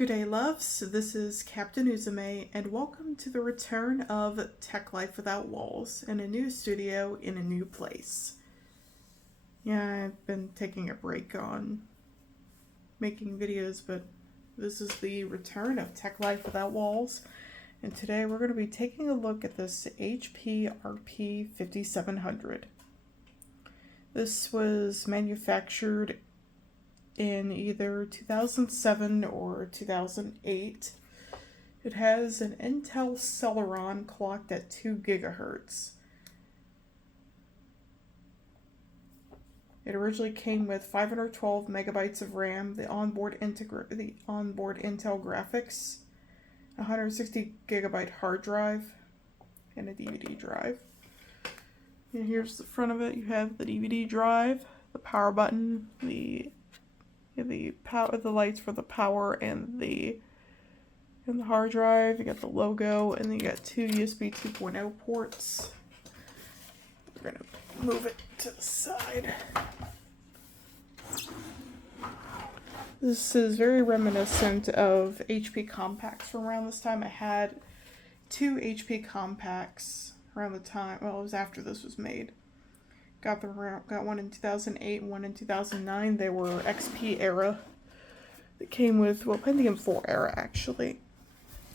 Good day, loves. This is Captain Uzume, and welcome to the return of Tech Life Without Walls in a new studio in a new place. Yeah, I've been taking a break on making videos, but this is the return of Tech Life Without Walls, and today we're going to be taking a look at this HP RP5700. This was manufactured in either 2007 or 2008. It has an Intel Celeron clocked at 2 gigahertz. It originally came with 512 megabytes of RAM, the onboard Intel graphics, 160 gigabyte hard drive, and a DVD drive. And here's the front of it. You have the DVD drive, the power button, the lights for the power and the hard drive. You got the logo, and then you got two USB 2.0 ports. We're gonna move it to the side. This is very reminiscent of HP compacts from around this time. I had two HP compacts around the time. Well, it was after this was made. Got one in 2008 and one in 2009. They were XP era. They came with, well, Pentium 4 era, actually.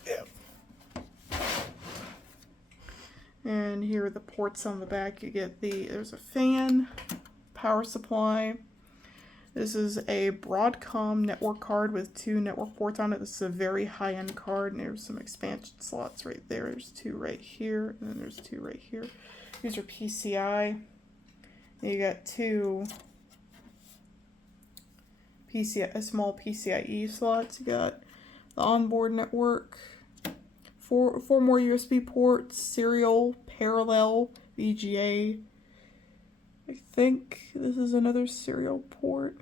Yeah. And here are the ports on the back. You get there's a fan, power supply. This is a Broadcom network card with 2 network ports on it. This is a very high-end card, and there's some expansion slots right there. There's 2 right here, and then there's 2 right here. These are PCI. You got 2 small PCIe slots. You got the onboard network, four more USB ports, serial, parallel, VGA. I think this is another serial port.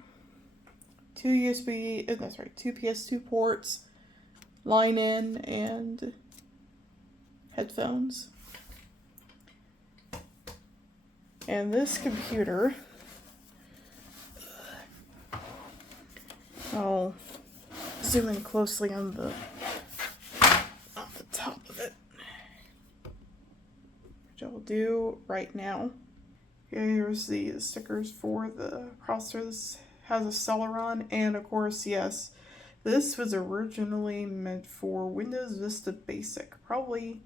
2 PS2 ports, line in, and headphones. And this computer, I'll zoom in closely on the top of it, which I'll do right now. Here's the stickers for the processor. This has a Celeron, and of course, yes, this was originally meant for Windows Vista Basic, probably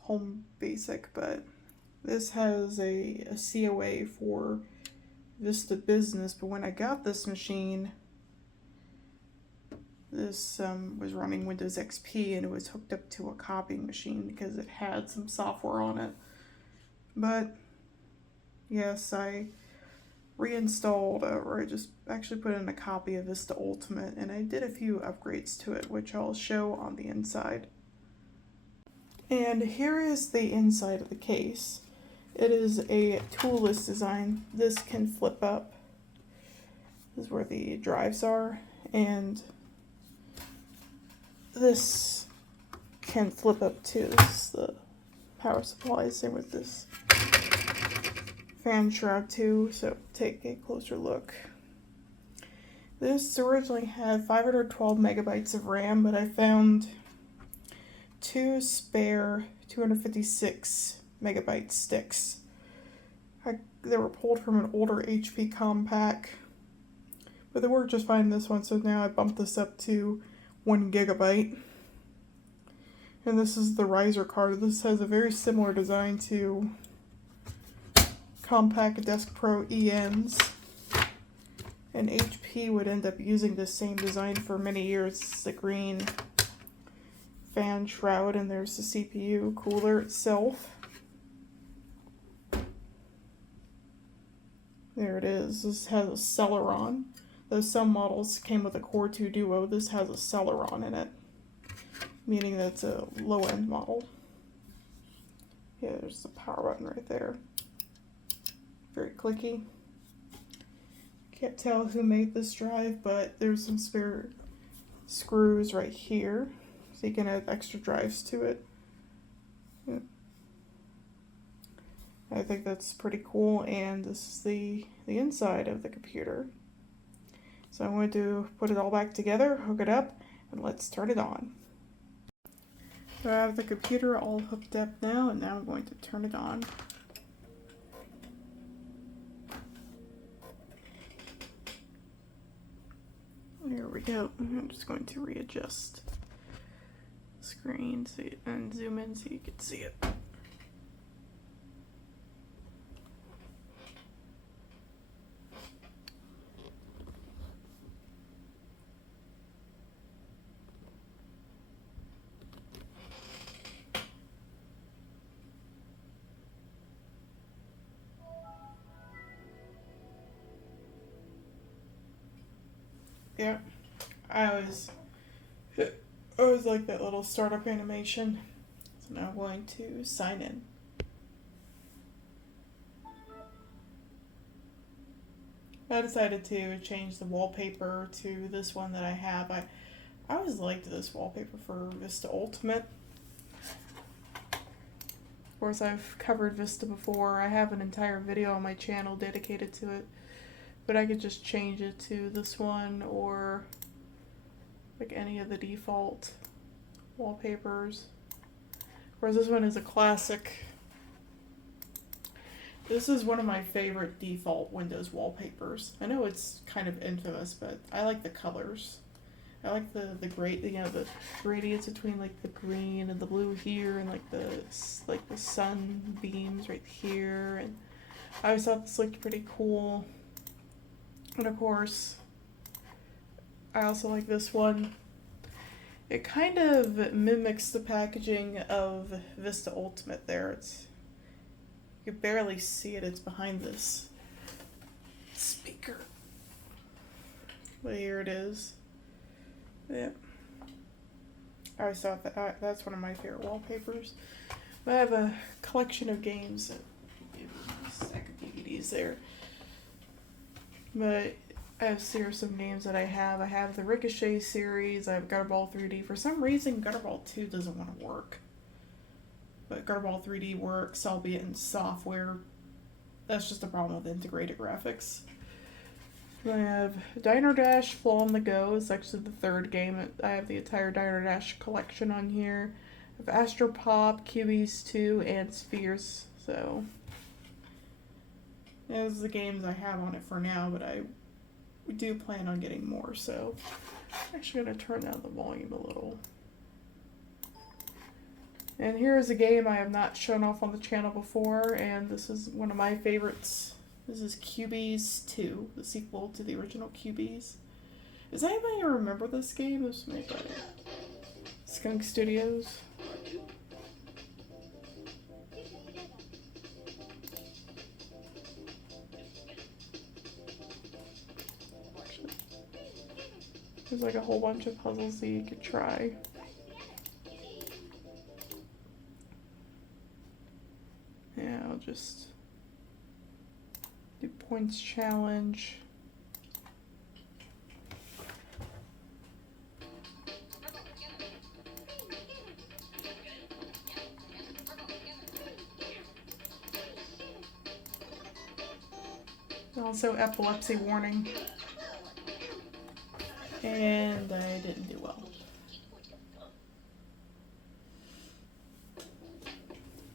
Home Basic, but this has a COA for Vista Business. But when I got this machine, this was running Windows XP, and it was hooked up to a copying machine because it had some software on it. But yes, I reinstalled, or I just actually put in a copy of Vista Ultimate, and I did a few upgrades to it, which I'll show on the inside. And here is the inside of the case. It is a toolless design. This can flip up. This is where the drives are, and this can flip up too. This is the power supply. Same with this fan shroud too, so take a closer look. This originally had 512 megabytes of RAM, but I found 2 spare 256 megabyte sticks. They were pulled from an older HP compact, but they worked just fine in this one, so now I bumped this up to 1 gigabyte. And this is the riser card. This has a very similar design to Compact Desk Pro ENs, and HP would end up using the same design for many years. It's the green fan shroud, and there's the CPU cooler itself. There it is. This has a Celeron. Though some models came with a Core 2 Duo, this has a Celeron in it, meaning that it's a low-end model. Yeah, there's the power button right there. Very clicky. Can't tell who made this drive, but there's some spare screws right here, so you can add extra drives to it. Yeah. I think that's pretty cool, and this is the inside of the computer. So I'm going to put it all back together, hook it up, and let's turn it on. So I have the computer all hooked up now, and now I'm going to turn it on. There we go. I'm just going to readjust the screen and zoom in so you can see it. Yeah, I always like that little startup animation. So now I'm going to sign in. I decided to change the wallpaper to this one that I have. I always liked this wallpaper for Vista Ultimate. Of course, I've covered Vista before. I have an entire video on my channel dedicated to it. But I could just change it to this one or like any of the default wallpapers. Whereas this one is a classic. This is one of my favorite default Windows wallpapers. I know it's kind of infamous, but I like the colors. I like the the gradients between like the green and the blue here, and like the sunbeams right here. And I always thought this looked pretty cool. And of course, I also like this one. It kind of mimics the packaging of Vista Ultimate there. You can barely see it. It's behind this speaker. But here it is. Yeah. I always thought that's one of my favorite wallpapers. But I have a collection of games. Stack of DVDs there. But I have some games that I have. I have the Ricochet series. I have Gutterball 3D. For some reason, Gutterball 2 doesn't want to work. But Gutterball 3D works, albeit in software. That's just a problem with integrated graphics. I have Diner Dash Flow on the Go. It's actually the third game. I have the entire Diner Dash collection on here. I have Astro Pop, Cubies 2, and Spheres. So those are the games I have on it for now, but I do plan on getting more, so I'm actually going to turn down the volume a little. And here is a game I have not shown off on the channel before, and this is one of my favorites. This is Cubies 2, the sequel to the original Cubies. Does anybody remember this game? It was made by Skunk Studios. There's like a whole bunch of puzzles that you could try. Yeah, I'll just do points challenge. Also epilepsy warning. And I didn't do well.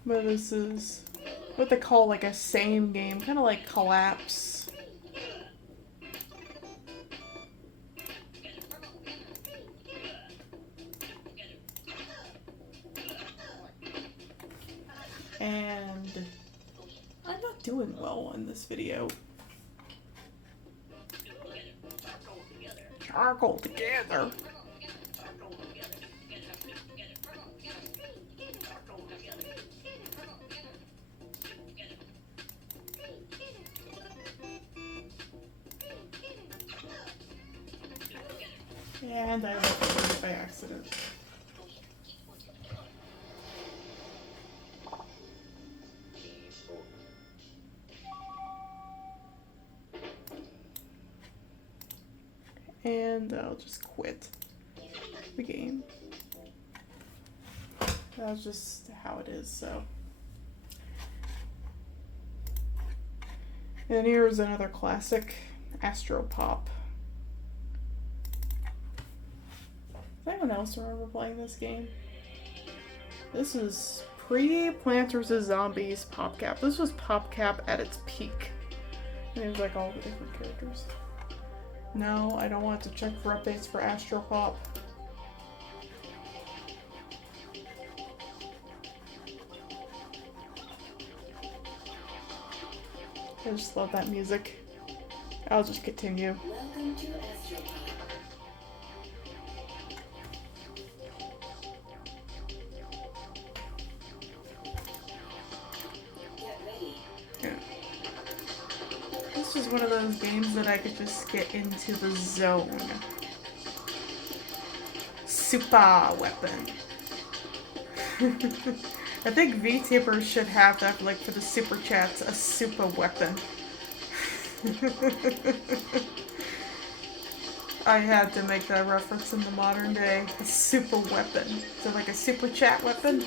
But this is what they call like a same game, kind of like Collapse. And I'm not doing well in this video. Charcoal together. And I left it by accident. And I'll just quit the game. That's just how it is, so. And here's another classic, Astro Pop. Does anyone else remember playing this game? This is pre-Plants vs. Zombies PopCap. This was PopCap at its peak. And it was like all the different characters. No, I don't want to check for updates for Astro Pop. I just love that music. I'll just continue. Welcome to Astro Pop. Get ready. Yeah. This was one of those games that I could just get into the zone. Super weapon. I think VTubers should have that, like, for the super chats, a super weapon. I had to make that reference in the modern day. A super weapon. So like a super chat weapon?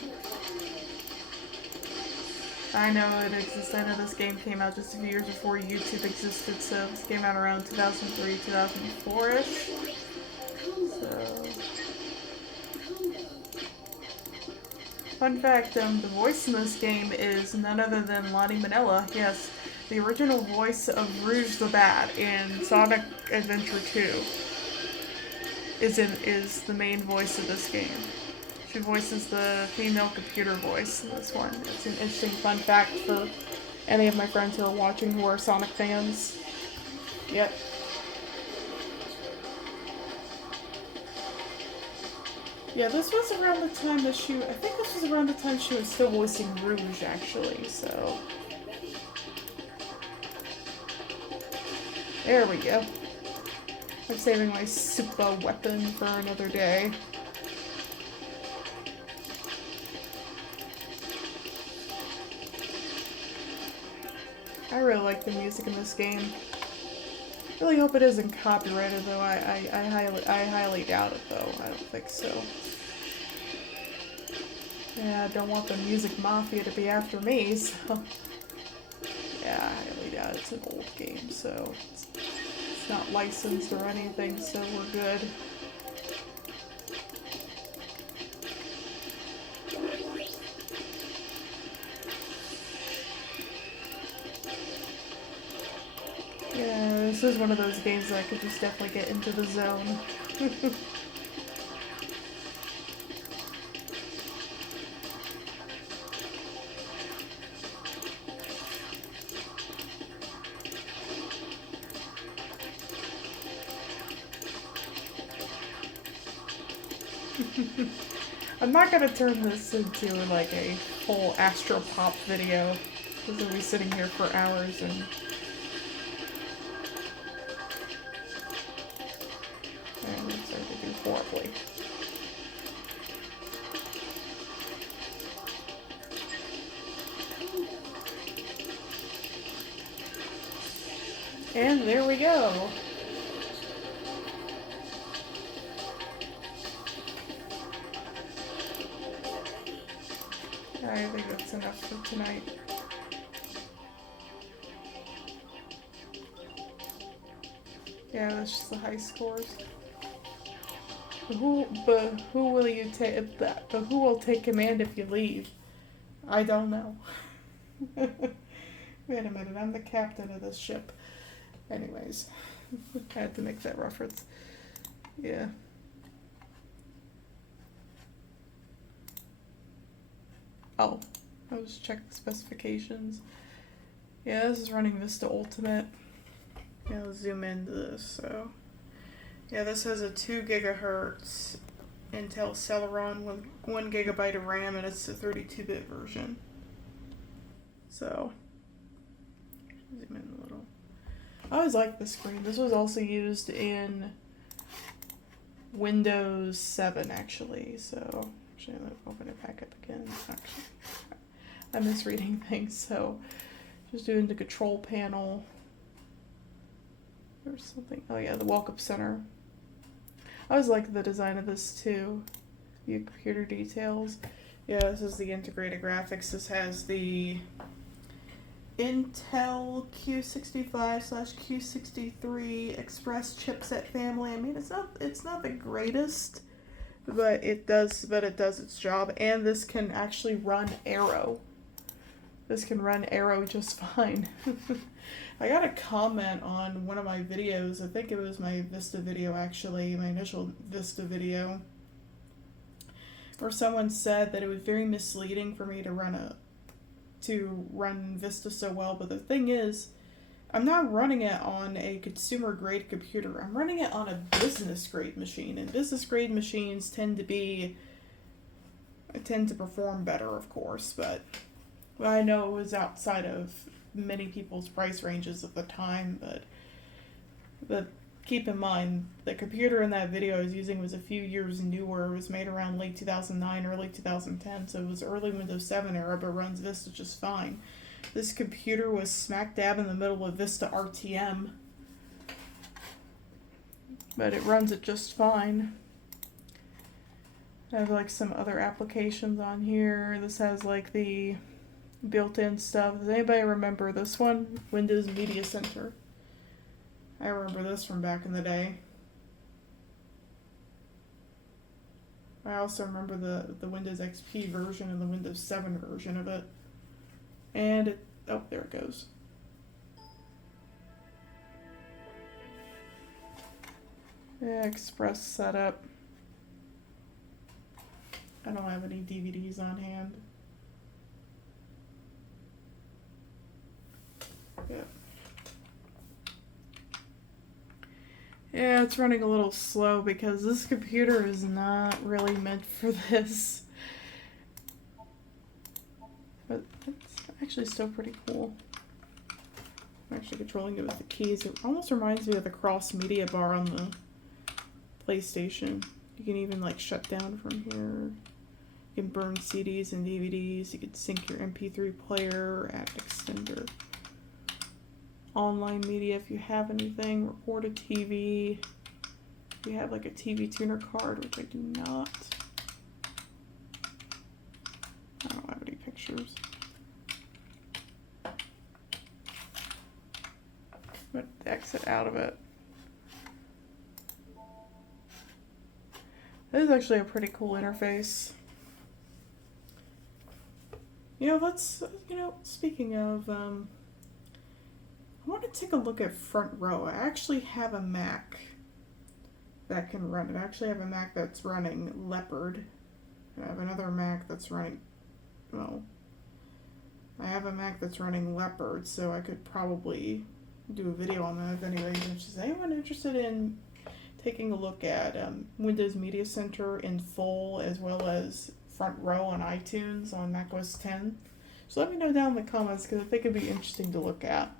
I know it exists. I know this game came out just a few years before YouTube existed, so this came out around 2003, 2004-ish. So... Fun fact, the voice in this game is none other than Lottie Manella. Yes, the original voice of Rouge the Bat in Sonic Adventure 2 is the main voice of this game. She voices the female computer voice in this one. It's an interesting fun fact for any of my friends who are watching who are Sonic fans. Yep. Yeah, this was around the time that I think this was around the time she was still voicing Rouge, actually, so. There we go. I'm saving my super weapon for another day. I really like the music in this game. Really hope it isn't copyrighted, though. I highly doubt it, though. I don't think so. Yeah, I don't want the music mafia to be after me, so... Yeah, I highly doubt it's an old game, so... It's not licensed or anything, so we're good. Yeah, this is one of those games that I could just definitely get into the zone. I'm not gonna turn this into like a full Astro Pop video, because I'll be sitting here for hours and... I'm starting to do horribly. And there we go. I think that's enough for tonight. Yeah, that's just the high scores. But who will you take? But who will take command if you leave? I don't know. Wait a minute, I'm the captain of this ship. Anyways, I had to make that reference. Yeah. Oh, I'll just check the specifications. Yeah, this is running Vista Ultimate. Yeah, I'll zoom into this, so... Yeah, this has a 2 gigahertz Intel Celeron with 1 gigabyte of RAM, and it's a 32-bit version. So, zoom in a little. I always like this screen. This was also used in Windows 7, actually, so... Actually, I'm going to open it back up again. Actually, I'm misreading things, so just doing the control panel. There's something. Oh yeah, the welcome center. I always like the design of this too. The computer details. Yeah, this is the integrated graphics. This has the Intel Q65/Q63 Express chipset family. I mean, it's not the greatest but it does its job. And this can actually run Arrow. This can run Arrow just fine. I got a comment on one of my videos. I think it was my Vista video, actually, my initial Vista video, where someone said that it was very misleading for me to run Vista so well. But the thing is, I'm not running it on a consumer grade computer. I'm running it on a business grade machine, and business grade machines tend to perform better, of course. But I know it was outside of many people's price ranges at the time. But keep in mind, the computer in that video I was using was a few years newer. It was made around late 2009, early 2010, so it was early Windows 7 era, but runs Vista just fine. This computer was smack dab in the middle of Vista RTM, but it runs it just fine. I have like some other applications on here. This has like the built-in stuff. Does anybody remember this one? Windows Media Center. I remember this from back in the day. I also remember the Windows XP version and the Windows 7 version of it. And oh, there it goes. Yeah, Express setup. I don't have any DVDs on hand. Yeah. Yeah, it's running a little slow because this computer is not really meant for this. But it's actually still pretty cool. I'm actually controlling it with the keys. It almost reminds me of the cross media bar on the PlayStation. You can even like shut down from here. You can burn CDs and DVDs. You can sync your MP3 player, add extender. Online media if you have anything. Record a TV. If you have like a TV tuner card, which I do not. I don't have any pictures. But exit out of it. This is actually a pretty cool interface. Speaking of, I want to take a look at Front Row. I actually have a Mac that can run it. I actually have a Mac that's running Leopard. And I have another Mac that's running, I have a Mac that's running Leopard, so I could probably do a video on that if anybody's interested. Is anyone interested in taking a look at Windows Media Center in full, as well as Front Row on iTunes on macOS 10? So let me know down in the comments, because I think it'd be interesting to look at.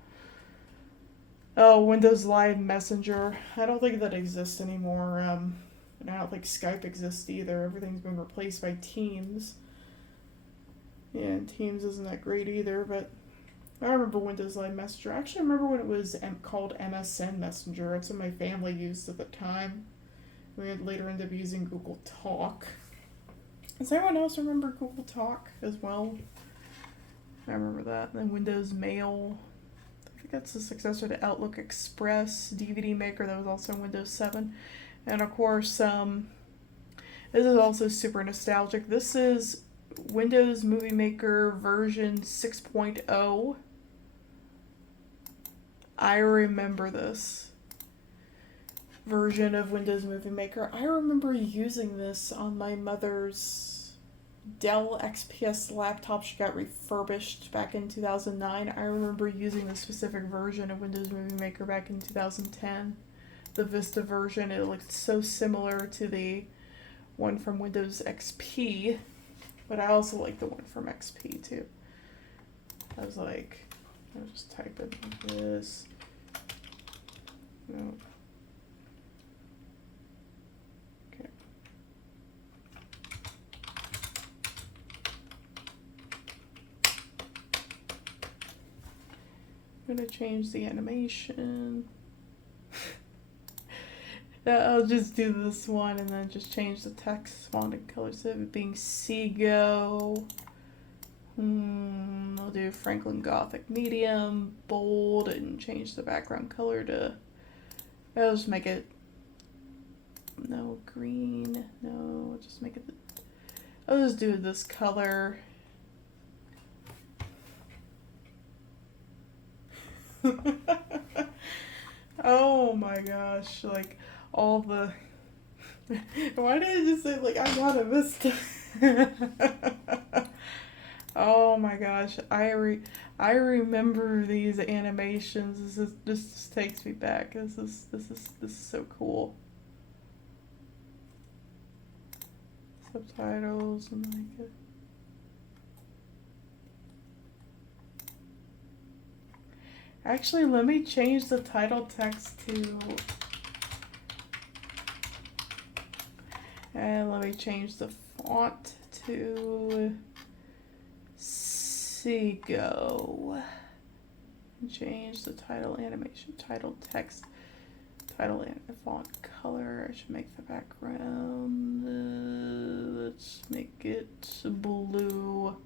Oh, Windows Live Messenger. I don't think that exists anymore. And I don't think Skype exists either. Everything's been replaced by Teams. Yeah, and Teams isn't that great either, but I remember Windows Live Messenger. I actually remember when it was called MSN Messenger. That's what my family used at the time. We had later ended up using Google Talk. Does anyone else remember Google Talk as well? I remember that. And then Windows Mail. I think that's the successor to Outlook Express. DVD Maker, that was also Windows 7. And of course, this is also super nostalgic. This is Windows Movie Maker version 6.0. I remember this version of Windows Movie Maker. I remember using this on my mother's Dell XPS laptop. She got refurbished back in 2009. I remember using the specific version of Windows Movie Maker back in 2010. The Vista version. It looked so similar to the one from Windows XP, but I also like the one from XP too. I'll just type in this. No. Okay. I'm gonna change the animation. I'll just do this one and then just change the text font and color, so it being Seago. I'll do Franklin Gothic medium, bold, and change the background color to, I'll just make it, no green, no, I'll just do this color. Oh my gosh, like all the why did I just say like I got a Vista? Oh my gosh, I remember these animations. This just takes me back. This is so cool. Subtitles and like it. Actually, let me change the title text to and let me change the font to Seago. Change the title animation, title text, title and font color. I should make the background. Let's make it blue.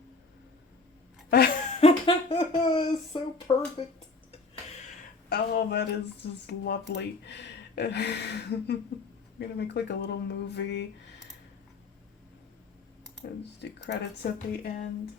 So perfect. Oh, that is just lovely. I'm gonna make like a little movie. And just do credits at the end.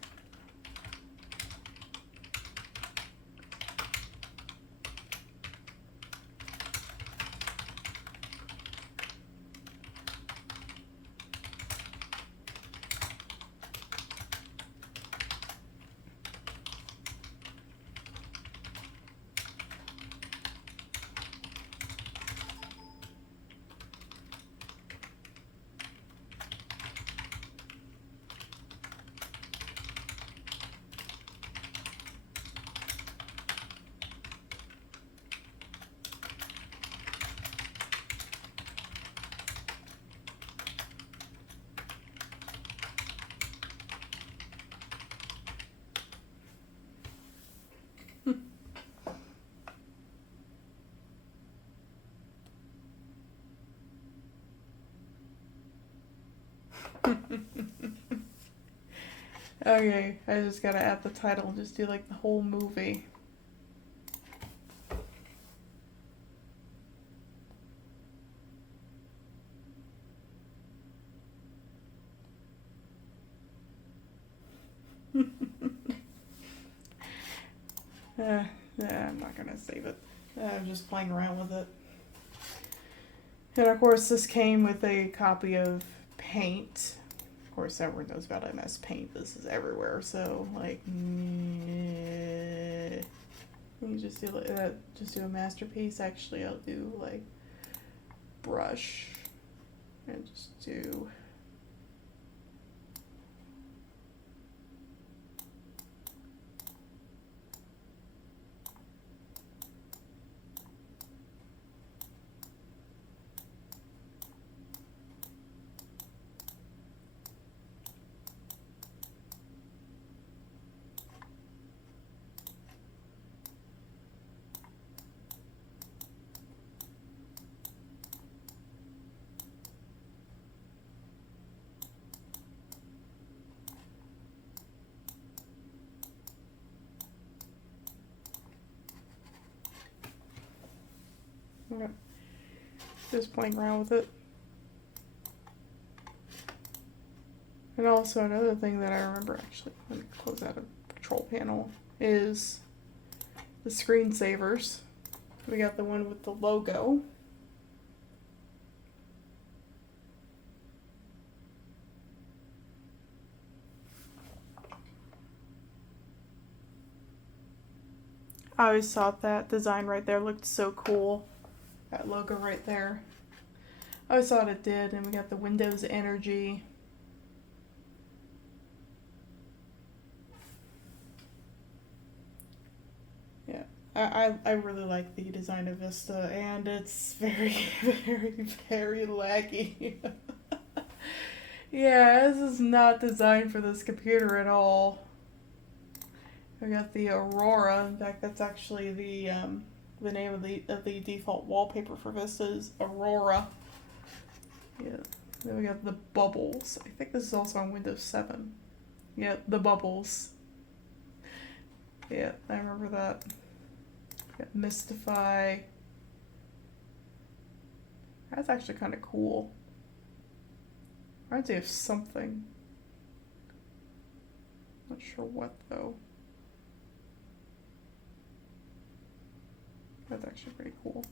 Okay, I just gotta add the title and just do like the whole movie. Yeah, I'm not gonna save it. I'm just playing around with it. And of course, this came with a copy of Paint. Of course, everyone knows about MS Paint. This is everywhere. So, like, you just do like that. Just do a masterpiece. Actually, I'll do like brush and just do. Just playing around with it. And also another thing that I remember, actually, let me close out a control panel, is the screensavers. We got the one with the logo. I always thought that design right there looked so cool. That logo right there. I always thought it did. And we got the Windows Energy. Yeah, I really like the design of Vista, and it's very, very, very laggy. Yeah, this is not designed for this computer at all. We got the Aurora. In fact, that's actually the name of the default wallpaper for Vista is Aurora. Yeah. Then we got the bubbles. I think this is also on Windows 7. Yeah, the bubbles. Yeah, I remember that. Got Mystify. That's actually kind of cool. Reminds me of something. Not sure what though. That's actually pretty cool.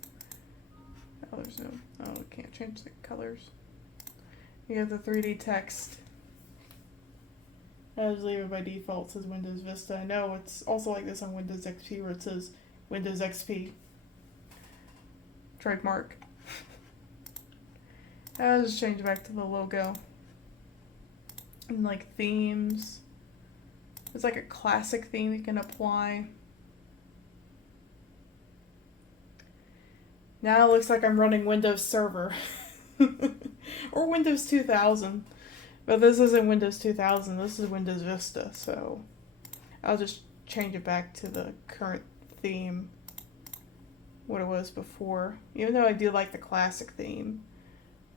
Oh, there's no, oh, we can't change the colors. You have the 3D text. I just leave it by default. It says Windows Vista. I know it's also like this on Windows XP where it says Windows XP. Trademark. I'll just change back to the logo. And like themes. It's like a classic theme you can apply. Now it looks like I'm running Windows Server. Or Windows 2000. But this isn't Windows 2000, this is Windows Vista, so I'll just change it back to the current theme, what it was before. Even though I do like the classic theme,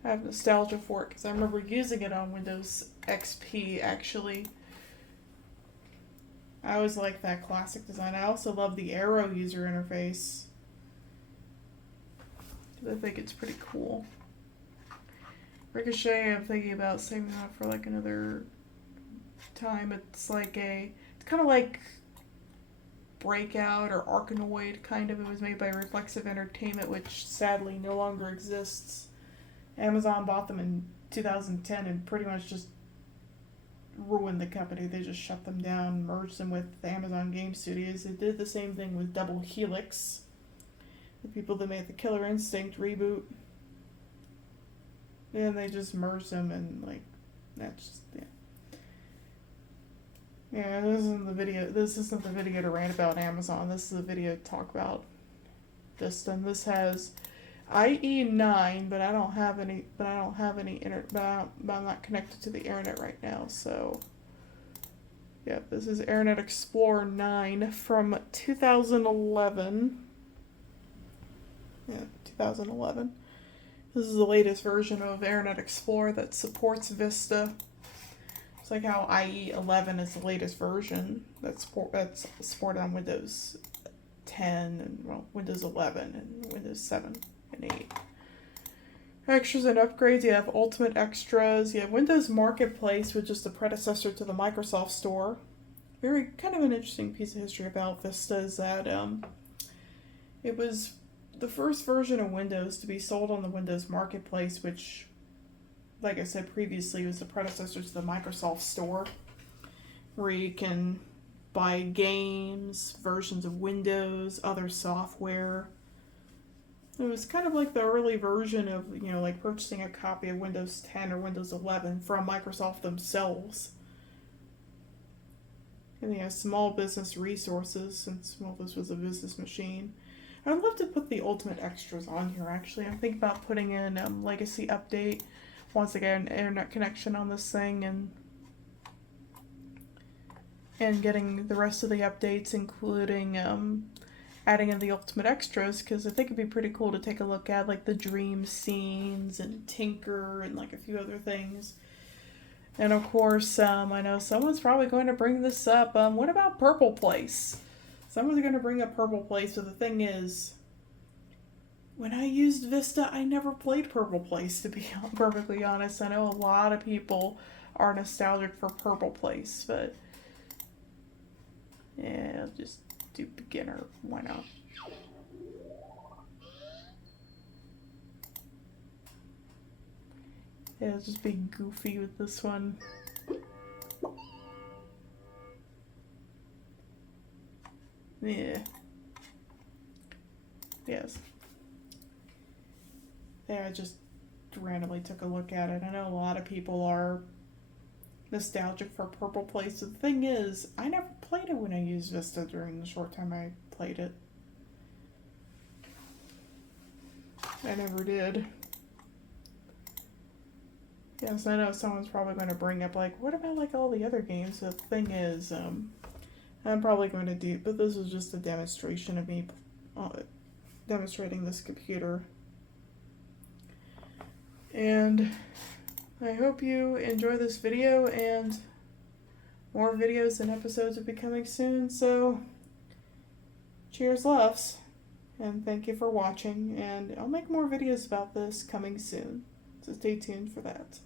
I have nostalgia for it because I remember using it on Windows XP, actually. I always like that classic design. I also love the arrow user interface. I think it's pretty cool. Ricochet, I'm thinking about saving that for like another time. It's kind of like Breakout or Arkanoid, kind of. It was made by Reflexive Entertainment, which sadly no longer exists. Amazon bought them in 2010 and pretty much just ruined the company. They just shut them down, merged them with Amazon Game Studios. They did the same thing with Double Helix, the people that made the Killer Instinct reboot. And they just merged them and like, that's just, yeah. Yeah, this isn't the video to rant about Amazon. This is a video to talk about Vista. And this has IE9, but I don't have any internet, but I'm not connected to the internet right now, so yeah, this is Internet Explorer 9 from 2011. Yeah, 2011. This is the latest version of Internet Explorer that supports Vista. It's like how IE11 is the latest version that's supported on Windows 10 and well, Windows 11 and Windows 7 and 8. Extras and upgrades, you have Ultimate Extras, you have Windows Marketplace, which is the predecessor to the Microsoft Store. Very kind of an interesting piece of history about Vista is that it was the first version of Windows to be sold on the Windows Marketplace, which, like I said previously, was the predecessor to the Microsoft Store, where you can buy games, versions of Windows, other software. It was kind of like the early version of, like purchasing a copy of Windows 10 or Windows 11 from Microsoft themselves. And they have small business resources, since, well, this was a business machine. I'd love to put the Ultimate Extras on here, actually. I'm thinking about putting in Legacy Update once I get an internet connection on this thing, and getting the rest of the updates, including adding in the Ultimate Extras, because I think it'd be pretty cool to take a look at, like, the dream scenes and Tinker and, like, a few other things. And, of course, I know someone's probably going to bring this up. What about Purple Place? Someone's going to bring up Purple Place, but the thing is, when I used Vista, I never played Purple Place, to be perfectly honest. I know a lot of people are nostalgic for Purple Place, but yeah, I'll just do beginner. Why not? Yeah, I'll just be goofy with this one. Yeah. Yes. Yeah, I just randomly took a look at it. I know a lot of people are nostalgic for Purple Place. The thing is, I never played it when I used Vista during the short time I played it. I never did. Yes, I know someone's probably going to bring up, like, what about, like, all the other games? The thing is, I'm probably going to do, but this is just a demonstration of me demonstrating this computer. And I hope you enjoy this video, and more videos and episodes will be coming soon, so cheers loves, and thank you for watching, and I'll make more videos about this coming soon, so stay tuned for that.